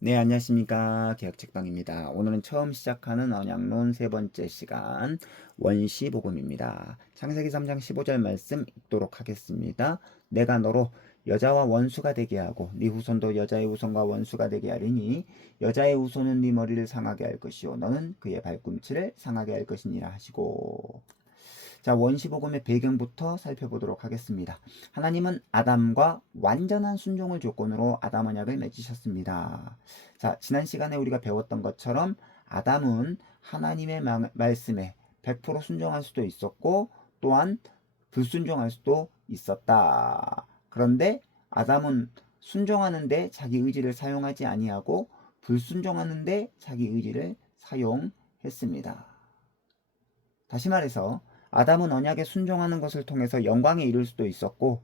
네, 안녕하십니까. 개혁책방입니다. 오늘은 처음 시작하는 언약론 세 번째 시간 원시복음입니다. 창세기 3장 15절 말씀 읽도록 하겠습니다. 내가 너로 여자와 원수가 되게 하고 네 후손도 여자의 후손과 원수가 되게 하리니 여자의 후손은 네 머리를 상하게 할 것이요 너는 그의 발꿈치를 상하게 할 것이니라 하시고. 자, 원시복음의 배경부터 살펴보도록 하겠습니다. 하나님은 아담과 완전한 순종을 조건으로 아담 언약을 맺으셨습니다. 자, 지난 시간에 우리가 배웠던 것처럼 아담은 하나님의 말씀에 100% 순종할 수도 있었고 또한 불순종할 수도 있었다. 그런데 아담은 순종하는데 자기 의지를 사용하지 아니하고 불순종하는데 자기 의지를 사용했습니다. 다시 말해서 아담은 언약에 순종하는 것을 통해서 영광에 이를 수도 있었고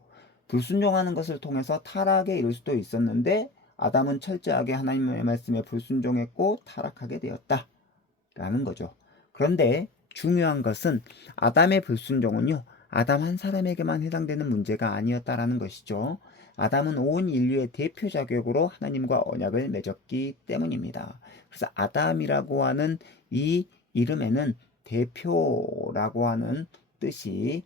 불순종하는 것을 통해서 타락에 이를 수도 있었는데 아담은 철저하게 하나님의 말씀에 불순종했고 타락하게 되었다 라는 거죠. 그런데 중요한 것은 아담의 불순종은요, 아담 한 사람에게만 해당되는 문제가 아니었다라는 것이죠. 아담은 온 인류의 대표 자격으로 하나님과 언약을 맺었기 때문입니다. 그래서 아담이라고 하는 이 이름에는 대표라고 하는 뜻이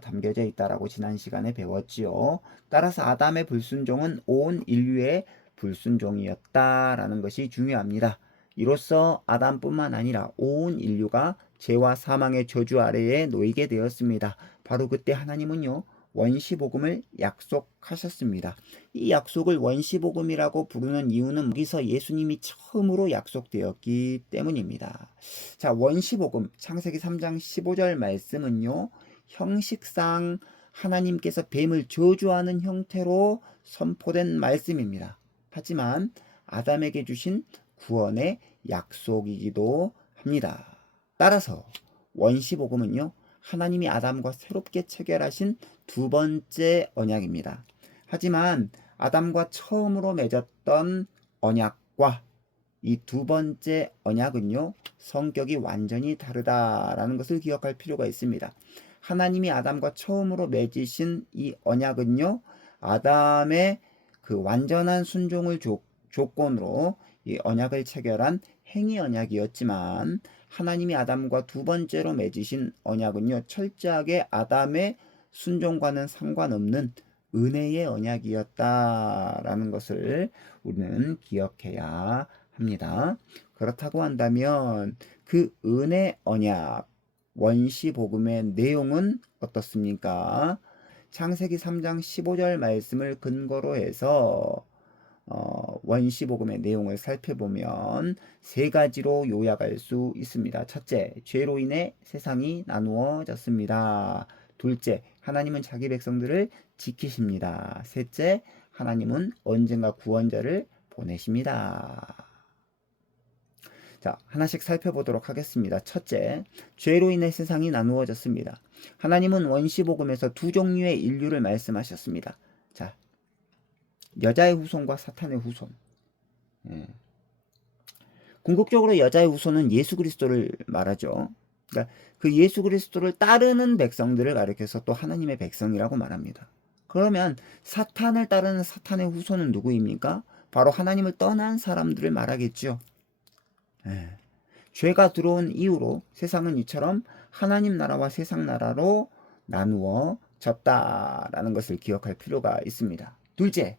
담겨져 있다라고 지난 시간에 배웠지요. 따라서 아담의 불순종은 온 인류의 불순종이었다라는 것이 중요합니다. 이로써 아담뿐만 아니라 온 인류가 죄와 사망의 저주 아래에 놓이게 되었습니다. 바로 그때 하나님은요, 원시복음을 약속하셨습니다. 이 약속을 원시복음이라고 부르는 이유는 여기서 예수님이 처음으로 약속되었기 때문입니다. 자, 원시복음 창세기 3장 15절 말씀은요, 형식상 하나님께서 뱀을 저주하는 형태로 선포된 말씀입니다. 하지만 아담에게 주신 구원의 약속이기도 합니다. 따라서 원시복음은요, 하나님이 아담과 새롭게 체결하신 두 번째 언약입니다. 하지만 아담과 처음으로 맺었던 언약과 이 두 번째 언약은요, 성격이 완전히 다르다라는 것을 기억할 필요가 있습니다. 하나님이 아담과 처음으로 맺으신 이 언약은요, 아담의 그 완전한 순종을 조건으로 이 언약을 체결한 행위 언약이었지만 하나님이 아담과 두 번째로 맺으신 언약은요, 철저하게 아담의 순종과는 상관없는 은혜의 언약이었다라는 것을 우리는 기억해야 합니다. 그렇다고 한다면 그 은혜 언약 원시복음의 내용은 어떻습니까? 창세기 3장 15절 말씀을 근거로 해서 원시복음의 내용을 살펴보면 세 가지로 요약할 수 있습니다. 첫째, 죄로 인해 세상이 나누어졌습니다. 둘째, 하나님은 자기 백성들을 지키십니다. 셋째, 하나님은 언젠가 구원자를 보내십니다. 자, 하나씩 살펴보도록 하겠습니다. 첫째, 죄로 인해 세상이 나누어졌습니다. 하나님은 원시복음에서 두 종류의 인류를 말씀하셨습니다. 자, 여자의 후손과 사탄의 후손. 궁극적으로 여자의 후손은 예수 그리스도를 말하죠. 그러니까 그 예수 그리스도를 따르는 백성들을 가리켜서 또 하나님의 백성이라고 말합니다. 그러면 사탄을 따르는 사탄의 후손은 누구입니까? 바로 하나님을 떠난 사람들을 말하겠죠. 죄가 들어온 이후로 세상은 이처럼 하나님 나라와 세상 나라로 나누어졌다라는 것을 기억할 필요가 있습니다. 둘째,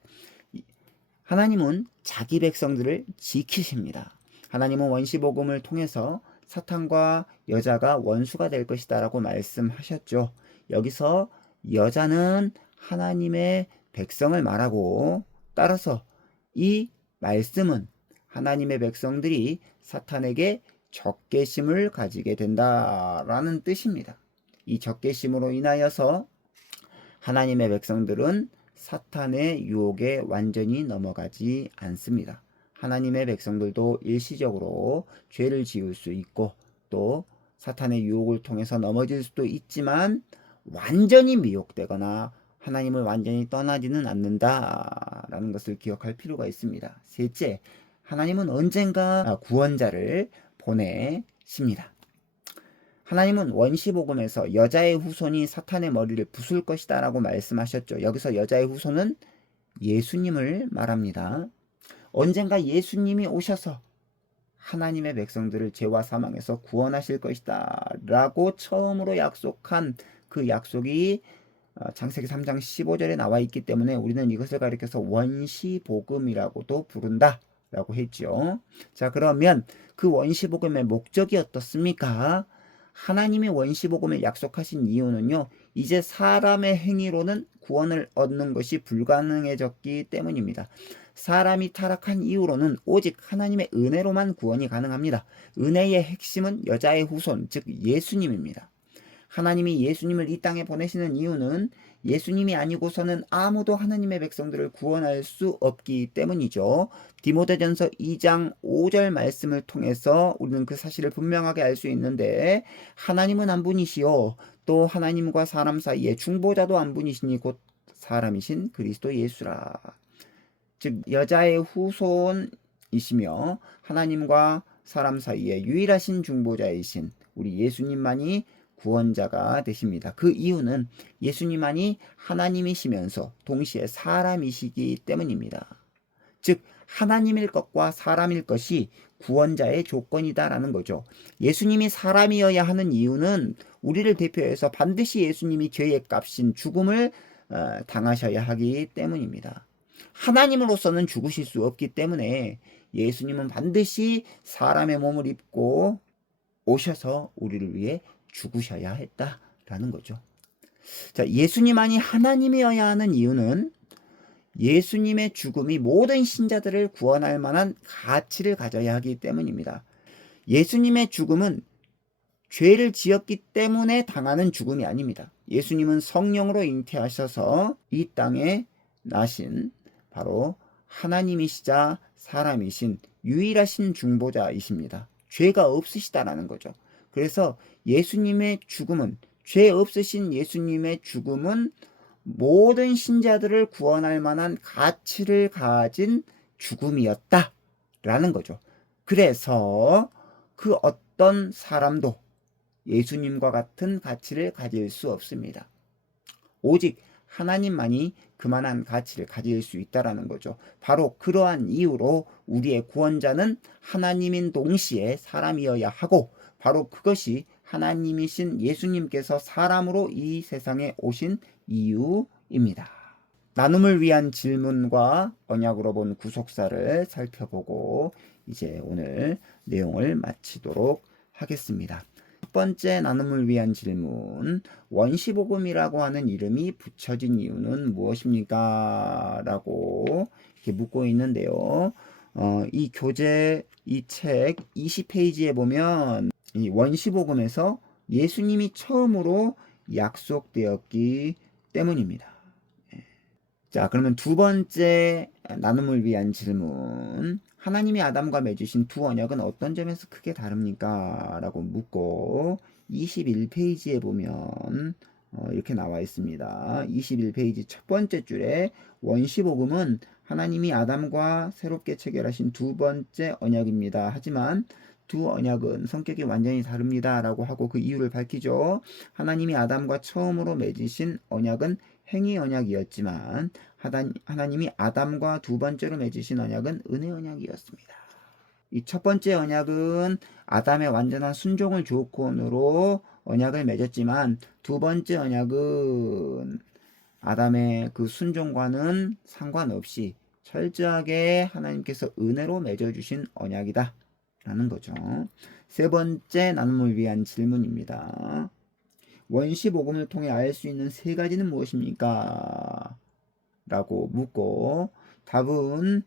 하나님은 자기 백성들을 지키십니다. 하나님은 원시복음을 통해서 사탄과 여자가 원수가 될 것이다 라고 말씀하셨죠. 여기서 여자는 하나님의 백성을 말하고, 따라서 이 말씀은 하나님의 백성들이 사탄에게 적개심을 가지게 된다라는 뜻입니다. 이 적개심으로 인하여서 하나님의 백성들은 사탄의 유혹에 완전히 넘어가지 않습니다. 하나님의 백성들도 일시적으로 죄를 지을 수 있고 또 사탄의 유혹을 통해서 넘어질 수도 있지만 완전히 미혹되거나 하나님을 완전히 떠나지는 않는다라는 것을 기억할 필요가 있습니다. 셋째, 하나님은 언젠가 구원자를 보내십니다. 하나님은 원시복음에서 여자의 후손이 사탄의 머리를 부술 것이다 라고 말씀하셨죠. 여기서 여자의 후손은 예수님을 말합니다. 언젠가 예수님이 오셔서 하나님의 백성들을 죄와 사망에서 구원하실 것이다 라고 처음으로 약속한 그 약속이 창세기 3장 15절에 나와 있기 때문에 우리는 이것을 가리켜서 원시복음이라고도 부른다 라고 했죠. 자, 그러면 그 원시복음의 목적이 어떻습니까? 하나님이 원시복음을 약속하신 이유는요, 이제 사람의 행위로는 구원을 얻는 것이 불가능해졌기 때문입니다. 사람이 타락한 이후로는 오직 하나님의 은혜로만 구원이 가능합니다. 은혜의 핵심은 여자의 후손, 즉 예수님입니다. 하나님이 예수님을 이 땅에 보내시는 이유는 예수님이 아니고서는 아무도 하나님의 백성들을 구원할 수 없기 때문이죠. 디모데전서 2장 5절 말씀을 통해서 우리는 그 사실을 분명하게 알 수 있는데, 하나님은 한 분이시요 또 하나님과 사람 사이에 중보자도 한 분이시니 곧 사람이신 그리스도 예수라. 즉 여자의 후손이시며 하나님과 사람 사이에 유일하신 중보자이신 우리 예수님만이 구원자가 되십니다. 그 이유는 예수님만이 하나님이시면서 동시에 사람이시기 때문입니다. 즉 하나님일 것과 사람일 것이 구원자의 조건이다라는 거죠. 예수님이 사람이어야 하는 이유는 우리를 대표해서 반드시 예수님이 죄의 값인 죽음을 당하셔야 하기 때문입니다. 하나님으로서는 죽으실 수 없기 때문에 예수님은 반드시 사람의 몸을 입고 오셔서 우리를 위해 죽으셔야 했다라는 거죠. 자, 예수님만이 하나님이어야 하는 이유는 예수님의 죽음이 모든 신자들을 구원할 만한 가치를 가져야 하기 때문입니다. 예수님의 죽음은 죄를 지었기 때문에 당하는 죽음이 아닙니다. 예수님은 성령으로 잉태하셔서 이 땅에 나신 바로 하나님이시자 사람이신 유일하신 중보자이십니다. 죄가 없으시다라는 거죠. 그래서 예수님의 죽음은, 죄 없으신 예수님의 죽음은 모든 신자들을 구원할 만한 가치를 가진 죽음이었다라는 거죠. 그래서 그 어떤 사람도 예수님과 같은 가치를 가질 수 없습니다. 오직 하나님만이 그만한 가치를 가질 수 있다라는 거죠. 바로 그러한 이유로 우리의 구원자는 하나님인 동시에 사람이어야 하고, 바로 그것이 하나님이신 예수님께서 사람으로 이 세상에 오신 이유입니다. 나눔을 위한 질문과 언약으로 본 구속사를 살펴보고 이제 오늘 내용을 마치도록 하겠습니다. 첫 번째 나눔을 위한 질문, 원시복음이라고 하는 이름이 붙여진 이유는 무엇입니까? 라고 이렇게 묻고 있는데요. 이 교재, 이 책 20페이지에 보면 이 원시복음에서 예수님이 처음으로 약속되었기 때문입니다. 자, 그러면 두 번째 나눔을 위한 질문, 하나님이 아담과 맺으신 두 언약은 어떤 점에서 크게 다릅니까? 라고 묻고 21페이지에 보면 이렇게 나와 있습니다. 21페이지 첫 번째 줄에 원시복음은 하나님이 아담과 새롭게 체결하신 두 번째 언약입니다. 하지만 두 언약은 성격이 완전히 다릅니다. 라고 하고 그 이유를 밝히죠. 하나님이 아담과 처음으로 맺으신 언약은 행위 언약이었지만 하나님이 아담과 두 번째로 맺으신 언약은 은혜 언약이었습니다. 이 첫 번째 언약은 아담의 완전한 순종을 조건으로 언약을 맺었지만 두 번째 언약은 아담의 그 순종과는 상관없이 철저하게 하나님께서 은혜로 맺어주신 언약이다 라는 거죠. 세 번째 나눔을 위한 질문입니다. 원시복음을 통해 알 수 있는 세 가지는 무엇입니까? 라고 묻고 답은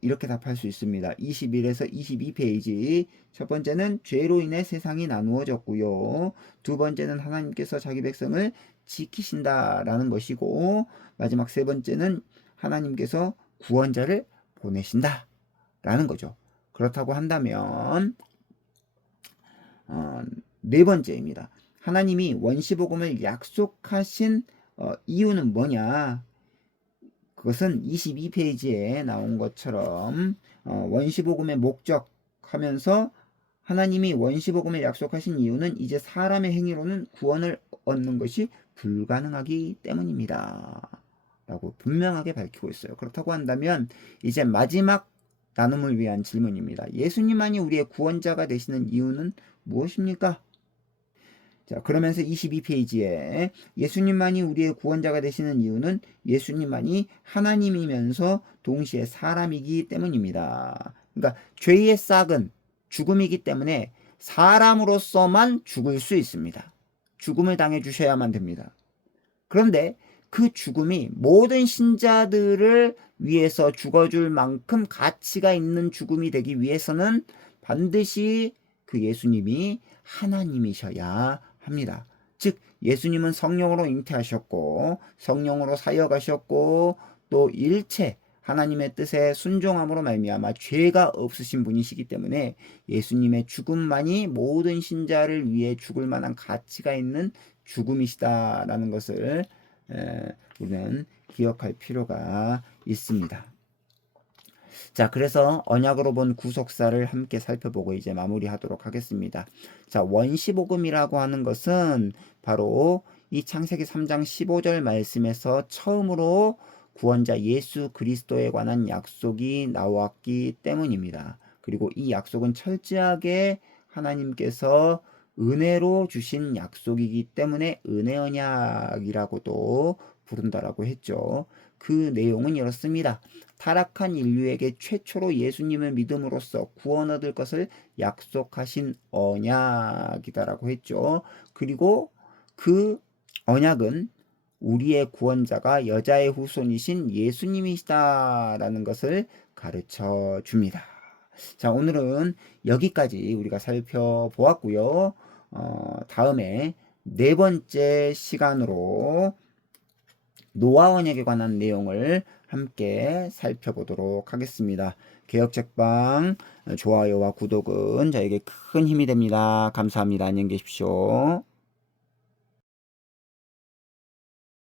이렇게 답할 수 있습니다. 21에서 22페이지. 첫 번째는 죄로 인해 세상이 나누어졌고요. 두 번째는 하나님께서 자기 백성을 지키신다라는 것이고, 마지막 세 번째는 하나님께서 구원자를 보내신다라는 거죠. 그렇다고 한다면 네 번째입니다. 하나님이 원시복음을 약속하신 이유는 뭐냐? 그것은 22페이지에 나온 것처럼 원시복음의 목적 하면서 하나님이 원시복음을 약속하신 이유는 이제 사람의 행위로는 구원을 얻는 것이 불가능하기 때문입니다. 라고 분명하게 밝히고 있어요. 그렇다고 한다면 이제 마지막 나눔을 위한 질문입니다. 예수님만이 우리의 구원자가 되시는 이유는 무엇입니까? 자, 그러면서 22페이지에 예수님만이 우리의 구원자가 되시는 이유는 예수님만이 하나님이면서 동시에 사람이기 때문입니다. 그러니까 죄의 싹은 죽음이기 때문에 사람으로서만 죽을 수 있습니다. 죽음을 당해 주셔야만 됩니다. 그런데 그 죽음이 모든 신자들을 위해서 죽어줄 만큼 가치가 있는 죽음이 되기 위해서는 반드시 그 예수님이 하나님이셔야 합니다. 즉 예수님은 성령으로 잉태하셨고 성령으로 사역하셨고 또 일체 하나님의 뜻에 순종함으로 말미암아 죄가 없으신 분이시기 때문에 예수님의 죽음만이 모든 신자를 위해 죽을 만한 가치가 있는 죽음이시다라는 것을 우리는 기억할 필요가 있습니다. 자, 그래서 언약으로 본 구속사를 함께 살펴보고 이제 마무리하도록 하겠습니다. 자, 원시복음이라고 하는 것은 바로 이 창세기 3장 15절 말씀에서 처음으로 구원자 예수 그리스도에 관한 약속이 나왔기 때문입니다. 그리고 이 약속은 철저하게 하나님께서 은혜로 주신 약속이기 때문에 은혜 언약이라고도 부른다라고 했죠. 그 내용은 이렇습니다. 타락한 인류에게 최초로 예수님을 믿음으로써 구원 얻을 것을 약속하신 언약이다라고 했죠. 그리고 그 언약은 우리의 구원자가 여자의 후손이신 예수님이시다라는 것을 가르쳐 줍니다. 자, 오늘은 여기까지 우리가 살펴보았고요. 다음에 네 번째 시간으로 노아 언약에 관한 내용을 함께 살펴보도록 하겠습니다. 개혁책방 좋아요와 구독은 저에게 큰 힘이 됩니다. 감사합니다. 안녕히 계십시오.